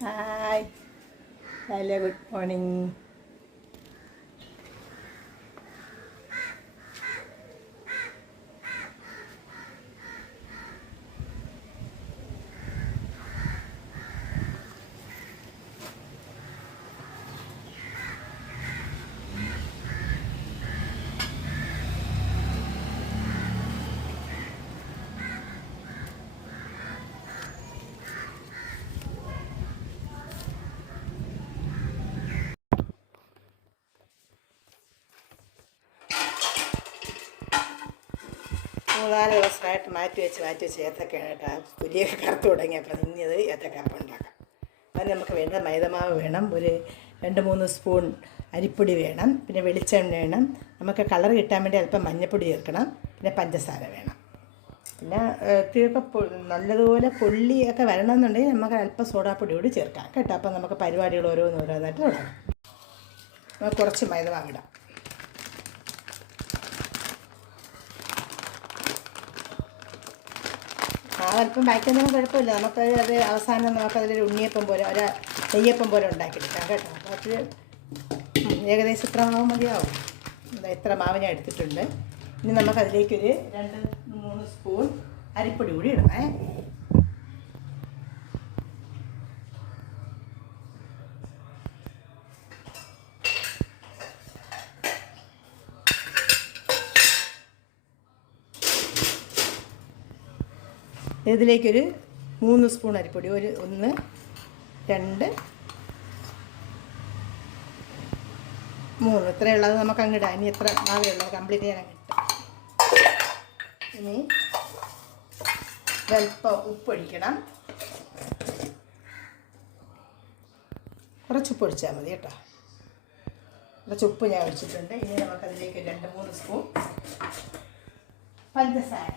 Hi hello good morning മൂന്നാൽ ദിവസമായിട്ട് മാറ്റി വെച്ച് മാറ്റി വെച്ച് ഏത്തക്ക പുലിയൊക്കെ കറുത്ത് തുടങ്ങിയപ്പോൾ നിന്നത് ഏത്തക്കാപ്പം ഉണ്ടാക്കാം. അതിന് നമുക്ക് വേണ്ട മൈദമാവ് വേണം. ഒരു രണ്ട് മൂന്ന് സ്പൂൺ അരിപ്പൊടി വേണം. പിന്നെ വെളിച്ചെണ്ണ വേണം. നമുക്ക് കളർ കിട്ടാൻ വേണ്ടി അല്പം മഞ്ഞൾപ്പൊടി ചേർക്കണം. പിന്നെ പഞ്ചസാര വേണം. പിന്നെ ഇത്തിരിയൊക്കെ നല്ലതുപോലെ പൊള്ളിയൊക്കെ വരണമെന്നുണ്ടെങ്കിൽ നമുക്ക് അല്പം സോഡാപ്പൊടി കൂടി ചേർക്കാം. കേട്ടോ. അപ്പം നമുക്ക് പരിപാടികൾ ഓരോന്ന് ഓരോന്നായിട്ട് തുടങ്ങാം. നമുക്ക് കുറച്ച് മൈദമാവ് ഇടാം. ആ അല്പം ബാക്കിയൊന്നും കുഴപ്പമില്ല. നമുക്ക് അത് അവസാനം നമുക്കതിലൊരു ഉണ്ണിയപ്പം പോലെ ഒരു നെയ്യപ്പം പോലെ ഉണ്ടാക്കിയെടുക്കാം കേട്ടോ. അപ്പോൾ അത് ഏകദേശം ഇത്ര മാവ് മതിയാവും. ഇതാ ഇത്ര മാവ് ഞാൻ എടുത്തിട്ടുണ്ട്. ഇനി നമുക്കതിലേക്കൊരു രണ്ട് മൂന്ന് സ്പൂൺ അരിപ്പൊടി കൂടി ഇടണേ. ഇതിലേക്കൊരു മൂന്ന് സ്പൂൺ അരിപ്പൊടി ഒരു ഒന്ന് രണ്ട് മൂന്ന്. ഇത്രയുള്ളത് നമുക്ക് അങ്ങിടാം ഇനി എത്ര മാവേ ഉള്ളത് കംപ്ലീറ്റ് ചെയ്യാൻ കിട്ടും ഇനി സ്വല്പം ഉപ്പൊഴിക്കണം കുറച്ച് ഉപ്പ് ഒഴിച്ചാൽ മതി കേട്ടോ. കുറച്ച് ഉപ്പ് ഞാൻ ഒഴിച്ചിട്ടുണ്ട്. ഇനി നമുക്കതിലേക്ക് രണ്ട് മൂന്ന് സ്പൂൺ പഞ്ചസാര.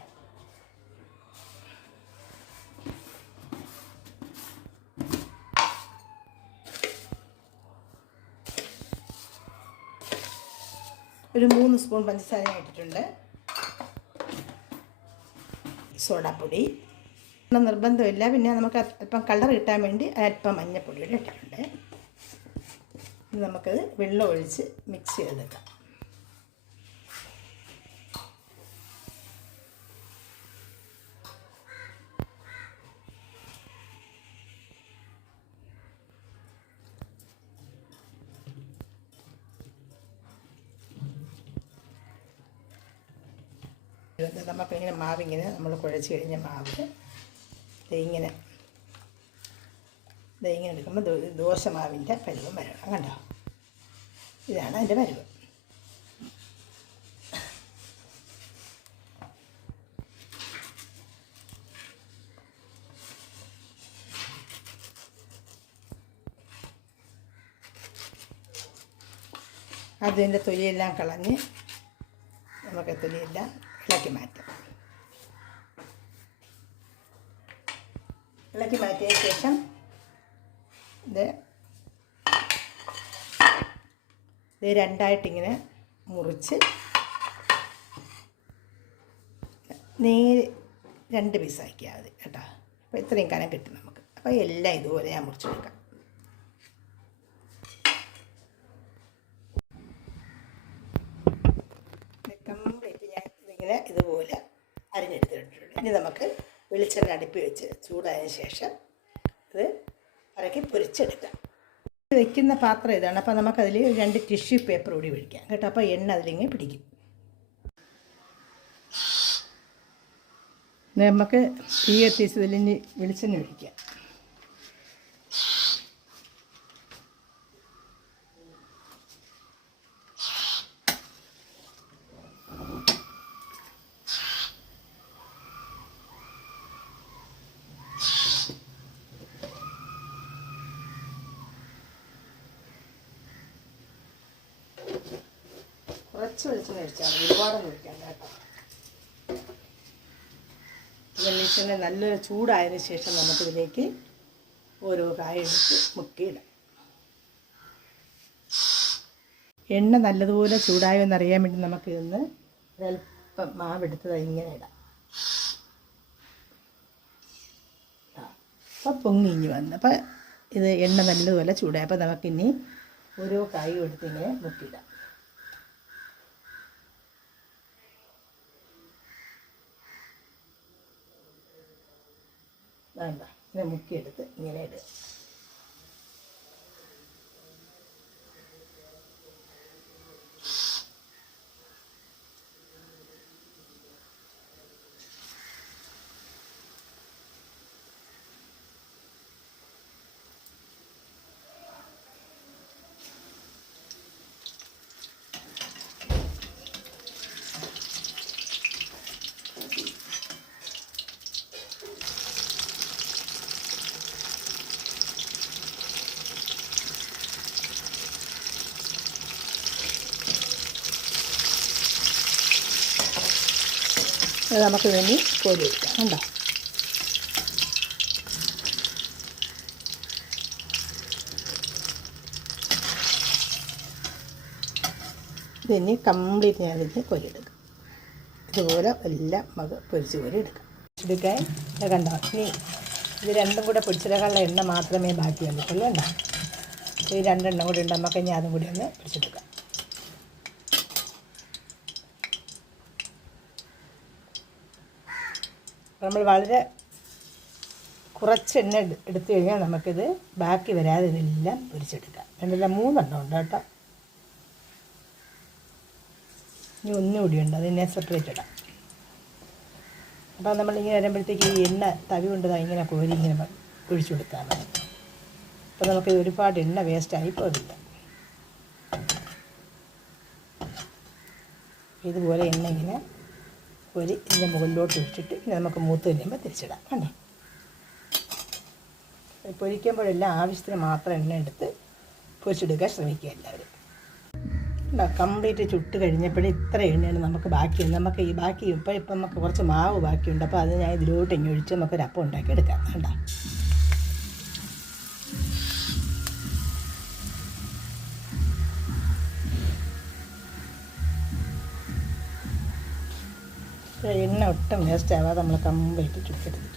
ഒരു മൂന്ന് സ്പൂൺ പഞ്ചസാര ഇട്ടിട്ടുണ്ട്. സോഡാപ്പൊടി. നിർബന്ധമില്ല. പിന്നെ നമുക്ക് അല്പം കളർ കിട്ടാൻ വേണ്ടി അല്പം മഞ്ഞൾപ്പൊടി കൂടി ഇട്ടിട്ടുണ്ട് നമുക്കത് വെള്ളം ഒഴിച്ച് മിക്സ് ചെയ്തെടുക്കാം. ഇത് നമുക്കിങ്ങനെ മാവിങ്ങനെ നമ്മൾ കുഴച്ച് കഴിഞ്ഞ മാവ് ഇങ്ങനെ. ഇങ്ങനെ എടുക്കുമ്പോൾ ദോശ മാവിന്റെ പരുവം വരണം കണ്ടോ? ഇതാണ് അതിന്റെ പരുവം. അതിന്റെ തൊലിയെല്ലാം കളഞ്ഞ് നമുക്ക് തൊലിയെല്ലാം ഇളക്കി മാറ്റാം. ഇളക്കി മാറ്റിയ ശേഷം ഇത് ഇത് രണ്ടായിട്ടിങ്ങനെ മുറിച്ച് നേരെ രണ്ട് പീസാക്കിയാൽ മതി കേട്ടോ. അപ്പോൾ ഇത്രയും കനം കിട്ടും നമുക്ക്. അപ്പോൾ എല്ലാം ഇതുപോലെ ഞാൻ മുറിച്ചെടുക്കാം കംപ്ലീറ്റ് ഇതിങ്ങനെ ഇതുപോലെ അരിഞ്ഞെടുത്തിട്ടുണ്ട്. ഇനി നമുക്ക് വെളിച്ചെണ്ണ അടുപ്പി വെച്ച് ചൂടായതിന് ശേഷം ഇത് ഇറക്കി പൊരിച്ചെടുക്കാം. വെക്കുന്ന പാത്രം ഇതാണ്. അപ്പോൾ നമുക്കതിൽ രണ്ട് ടിഷ്യൂ പേപ്പർ കൂടി ഒഴിക്കാം. കേട്ടോ? അപ്പോൾ എണ്ണ അതിലിങ്ങനെ പിടിക്കും. നമുക്ക് തീ എത്തിച്ചതിൽ വെളിച്ചെണ്ണ ഒഴിക്കാം. കുറച്ച് വെളിച്ചെണ്ണ ഒഴിച്ചാൽ മതി. ഒരുപാടൊന്നും ഒഴിക്കണ്ട കേട്ടോ. വെളിച്ചെണ്ണ നല്ല ചൂടായതിനു ശേഷം നമുക്കിതിലേക്ക് ഓരോ കായ എടുത്ത് മുക്കിയിടാം. എണ്ണ നല്ലതുപോലെ ചൂടായോ എന്നറിയാൻ വേണ്ടി നമുക്ക് ഇന്ന് ഒരല്പം മാവെടുത്തത് ഇങ്ങനെ ഇടാം. അപ്പം പൊങ്ങിഞ്ഞ് വന്ന്. അപ്പം ഇത് എണ്ണ നല്ലതുപോലെ ചൂടായി. അപ്പോൾ നമുക്കിനി ഓരോ കായും എടുത്ത് ഇങ്ങനെ മുക്കിയിടാം. വേണ്ട ഇങ്ങനെ മുക്കിയെടുത്ത് ഇങ്ങനെ ഇടുക അത് നമുക്ക് വേണ്ടി കോരി എടുക്കാം കണ്ടോ? ഇതിന് കംപ്ലീറ്റ് ഞാനിതിന് കോരി എടുക്കാം. ഇതുപോലെ എല്ലാം നമുക്ക് പൊരിച്ച് കോരി എടുക്കാം. എടുക്കാൻ ഇത് കണ്ടോ? ഇനി ഇത് രണ്ടും കൂടെ പൊടിച്ചിടക്കാനുള്ള എണ്ണ മാത്രമേ ബാക്കി വന്നിട്ടുള്ളൂ കണ്ടോ? ഈ രണ്ടെണ്ണം കൂടി ഉണ്ട്. നമുക്ക് കൂടി ഒന്ന് പൊടിച്ചെടുക്കാം നമ്മൾ വളരെ കുറച്ച് എണ്ണ എടു- എടുത്തു കഴിഞ്ഞാൽ നമുക്കിത് ബാക്കി വരാതെ ഇതെല്ലാം പൊരിച്ചെടുക്കാം. രണ്ടല്ല മൂന്നെണ്ണം ഉണ്ട് കേട്ടോ. ഇനി ഒന്നുകൂടി ഉണ്ട് അതിനെ സെപ്പറേറ്റ് ഇടാം. അപ്പോൾ നമ്മളിങ്ങനെ വരുമ്പോഴത്തേക്ക് ഈ എണ്ണ തവി കൊണ്ട് ഇങ്ങനെ കോരി ഇങ്ങനെ ഒഴിച്ചു കൊടുത്താൽ മതി. അപ്പോൾ നമുക്ക് ഒരുപാട് എണ്ണ വേസ്റ്റായി പോകില്ല ഇതുപോലെ എണ്ണ ഇങ്ങനെ ഒരു ഇതിന്റെ മുകളിലോട്ട് ഇട്ടിട്ട് ഇനി നമുക്ക് മൂത്ത് കഴിയുമ്പോൾ തിരിച്ചിടാം. കണ്ടോ? പൊരിക്കുമ്പോഴെല്ലാം ആവശ്യത്തിന് മാത്രം എണ്ണ എടുത്ത് പൊരിച്ചെടുക്കാൻ ശ്രമിക്കുക എല്ലാവരും. ഉണ്ടോ കംപ്ലീറ്റ് ചുട്ട് കഴിഞ്ഞപ്പോഴേ ഇത്ര എണ്ണയാണ് നമുക്ക് ബാക്കിയുണ്ട് നമുക്ക് ഈ ബാക്കി ഇപ്പോൾ ഇപ്പം നമുക്ക് കുറച്ച് മാവ് ബാക്കിയുണ്ട്. അപ്പോൾ അത് ഞാൻ ഇതിലോട്ട് ഇങ്ങനെ ഒഴിച്ച് നമുക്കൊരപ്പം ഉണ്ടാക്കി എടുക്കാം കണ്ടോ? എണ്ണ ഒട്ടും വേസ്റ്റ് ആവാതെ നമ്മൾ കംപ്ലീറ്റ് ചുട്ടെടുത്തിട്ടുണ്ട്.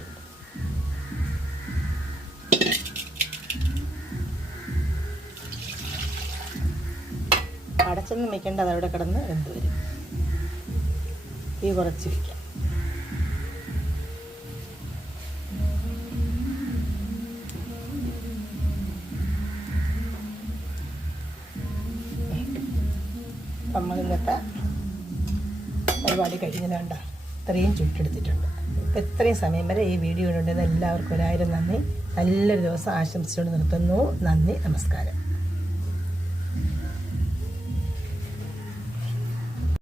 അടച്ചൊന്നും വെക്കേണ്ട അതവിടെ കിടന്ന് വെന്ത് വരും? ഈ കുറച്ച് വയ്ക്കാം നമ്മൾ ഇന്നത്തെ പരിപാടി കഴിഞ്ഞില്ല ഇത്രയും ചുട്ടെടുത്തിട്ടുണ്ട്. അപ്പോൾ ഇത്രയും സമയം വരെ ഈ വീഡിയോ കണ്ടുന്ന എല്ലാവർക്കും ഒരായിരം നന്ദി. നല്ലൊരു ദിവസം ആശംസിച്ചുകൊണ്ട് നിർത്തുന്നു. നന്ദി നമസ്കാരം.